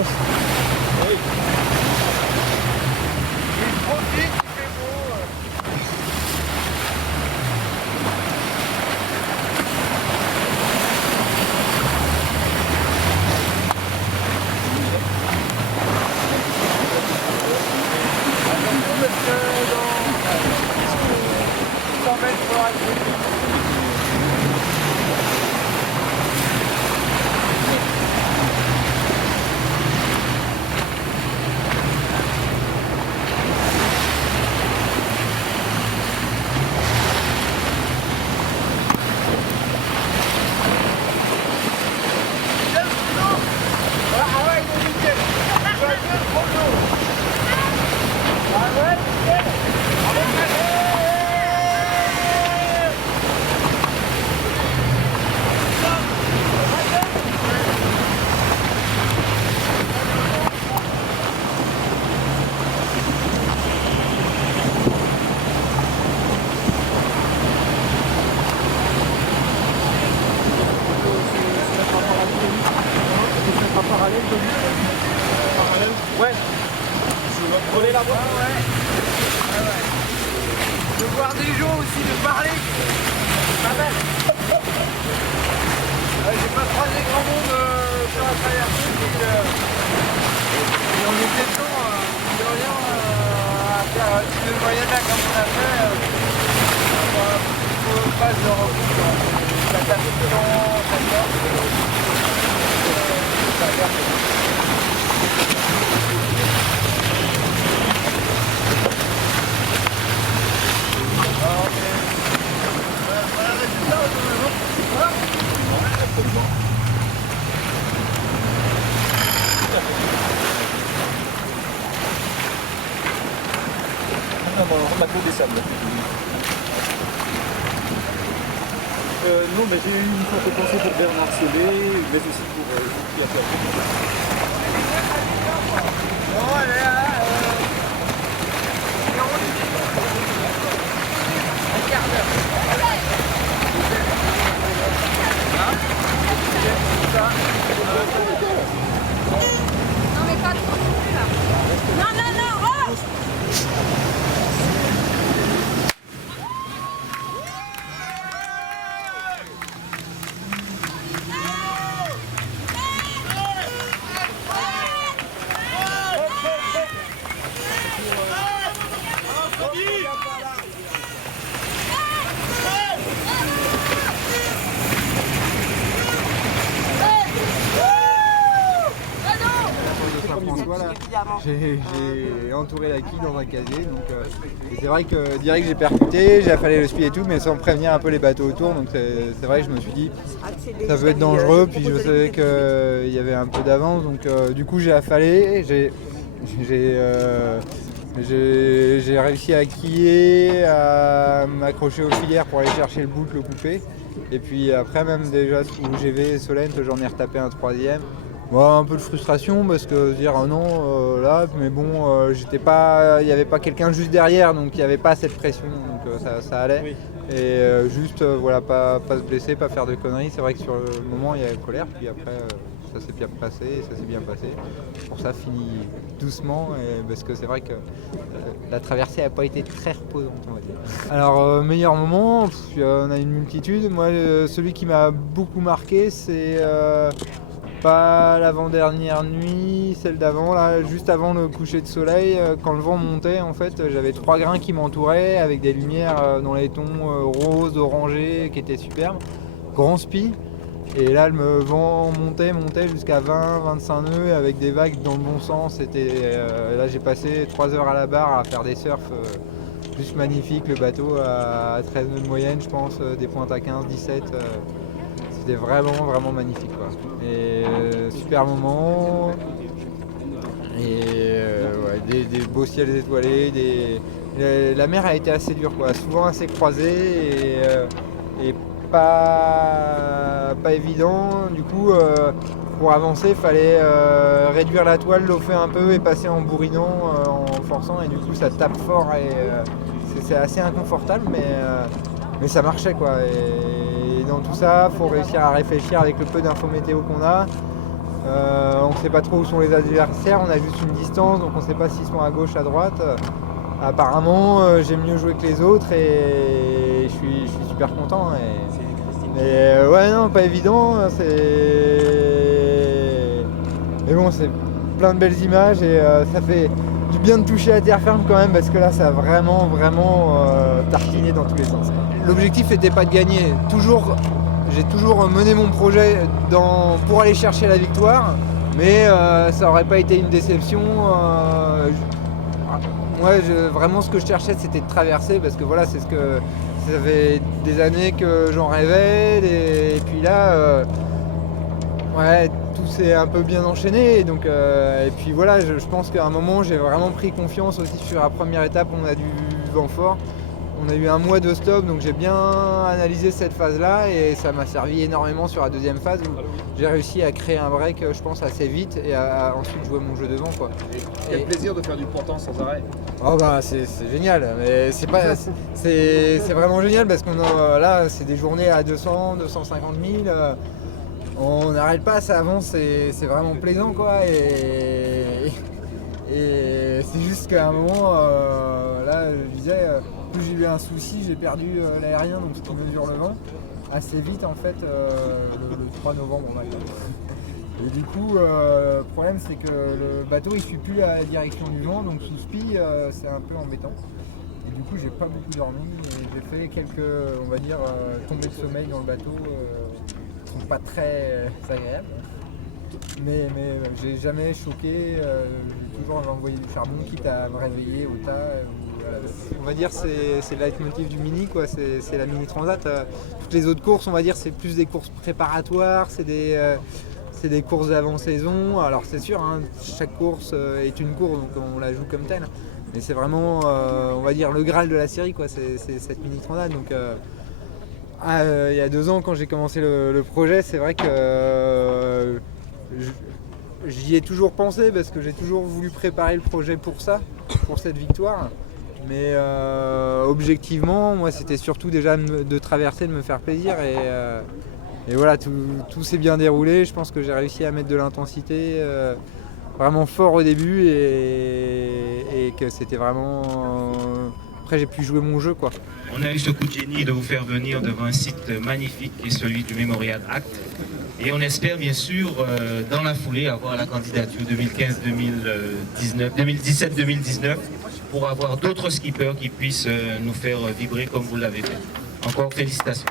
Oui. Il profite, il fait beau. Dans 100 mètres, il faudra le Parallèle. Ouais. Prenez la voie. De voir des gens aussi, de parler. Pas mal. J'ai pas croisé grand monde sur la traversée. Et on était temps, de rien, à faire un petit peu de moyenne là comme on a fait. Faut pas se rencontrer. Ça tape dans ta porte. On a cours des sables. Non, mais j'ai eu une forte pensée pour Bernard Sauvé, mais aussi pour Pierre Pierre. Bon, allez, un quart d'heure. Non mais pas trop non plus là. Non, non, non, oh J'ai entouré la quille dans un casier, donc et c'est vrai que direct j'ai percuté, j'ai affalé le speed et tout, mais sans prévenir un peu les bateaux autour, donc c'est vrai que je me suis dit ça peut être dangereux, puis je savais qu'il y avait un peu d'avance, donc du coup j'ai affalé, j'ai réussi à quiller, à m'accrocher aux filières pour aller chercher le bout, le couper, et puis après même déjà sous GV Solent j'en ai retapé un troisième. Bon, un peu de frustration parce que dire non là, mais bon, j'étais pas, il n'y avait pas quelqu'un juste derrière, donc il n'y avait pas cette pression, donc ça allait. Oui. Et juste voilà, pas se blesser, pas faire de conneries. C'est vrai que sur le moment il y avait colère, puis après ça s'est bien passé, et ça s'est bien passé. Pour ça fini doucement, parce que c'est vrai que la traversée n'a pas été très reposante, on va dire. Alors meilleur moment, on a une multitude. Moi celui qui m'a beaucoup marqué c'est pas l'avant-dernière nuit, celle d'avant, là, juste avant le coucher de soleil, quand le vent montait, en fait, j'avais 3 grains qui m'entouraient avec des lumières dans les tons roses, orangés, qui étaient superbes. Grand spi. Et là, le vent montait jusqu'à 20-25 nœuds avec des vagues dans le bon sens. Là, j'ai passé 3 heures à la barre à faire des surfs juste magnifiques. Le bateau à 13 nœuds de moyenne, je pense, des pointes à 15-17. C'était vraiment magnifique, quoi. Et super moment. Et ouais, des beaux ciels étoilés. La mer a été assez dure, quoi. Souvent assez croisée et pas évident. Du coup, pour avancer, il fallait réduire la toile, l'offer un peu et passer en bourrinant, en forçant. Et du coup, ça tape fort et c'est assez inconfortable, mais ça marchait, quoi. Et dans tout ça, il faut réussir à réfléchir avec le peu d'infos météo qu'on a, On ne sait pas trop où sont les adversaires, on a juste une distance, donc on ne sait pas s'ils sont à gauche, à droite. Apparemment, j'ai mieux joué que les autres et je suis super content. Mais ouais, non, pas évident. Mais bon, c'est plein de belles images et ça fait du bien de toucher la terre ferme quand même parce que là, ça a vraiment tartiné dans tous les sens. L'objectif n'était pas de gagner. J'ai toujours mené mon projet pour aller chercher la victoire, mais ça n'aurait pas été une déception. Moi, vraiment, ce que je cherchais, c'était de traverser, parce que voilà, ça fait des années que j'en rêvais, et puis là, ouais, tout s'est un peu bien enchaîné, donc, et puis voilà, je pense qu'à un moment, j'ai vraiment pris confiance aussi sur la première étape, on a du vent fort. On a eu un mois de stop, donc j'ai bien analysé cette phase-là et ça m'a servi énormément sur la deuxième phase où j'ai réussi à créer un break, je pense, assez vite et à ensuite jouer mon jeu devant, quoi. Quel plaisir de faire du portant sans arrêt. Oh bah c'est génial, mais c'est vraiment génial parce qu'on là c'est des journées à 200, 250 000. On n'arrête pas, ça avance, c'est vraiment plaisant, quoi. Et c'est juste qu'à un moment, là, je disais, plus j'ai eu un souci, j'ai perdu l'aérien, donc ce qui mesure le vent, assez vite en fait, le 3 novembre au matin. Et du coup, le problème c'est que le bateau il suit plus la direction du vent, donc sous spi, c'est un peu embêtant. Et du coup, j'ai pas beaucoup dormi, et j'ai fait quelques, on va dire, tombées de sommeil dans le bateau, qui sont pas très agréables. Mais j'ai jamais choqué, j'ai toujours envoyé du charbon, quitte à me réveiller au tas. On va dire c'est le leitmotiv du mini, quoi. C'est la mini transat. Toutes les autres courses, on va dire, c'est plus des courses préparatoires, c'est des courses d'avant-saison. Alors c'est sûr, hein, chaque course est une course, donc on la joue comme telle. Mais c'est vraiment, on va dire, le Graal de la série, quoi. C'est cette mini transat. Donc il y a 2 ans, quand j'ai commencé le projet, c'est vrai que j'y ai toujours pensé parce que j'ai toujours voulu préparer le projet pour ça, pour cette victoire. Mais objectivement, moi c'était surtout déjà de traverser, de me faire plaisir et voilà, tout s'est bien déroulé. Je pense que j'ai réussi à mettre de l'intensité vraiment fort au début et que c'était vraiment... Après j'ai pu jouer mon jeu, quoi. On a eu ce coup de génie de vous faire venir devant un site magnifique qui est celui du Memorial Act. Et on espère bien sûr dans la foulée avoir la candidature 2017-2019 pour avoir d'autres skippers qui puissent nous faire vibrer comme vous l'avez fait. Encore félicitations.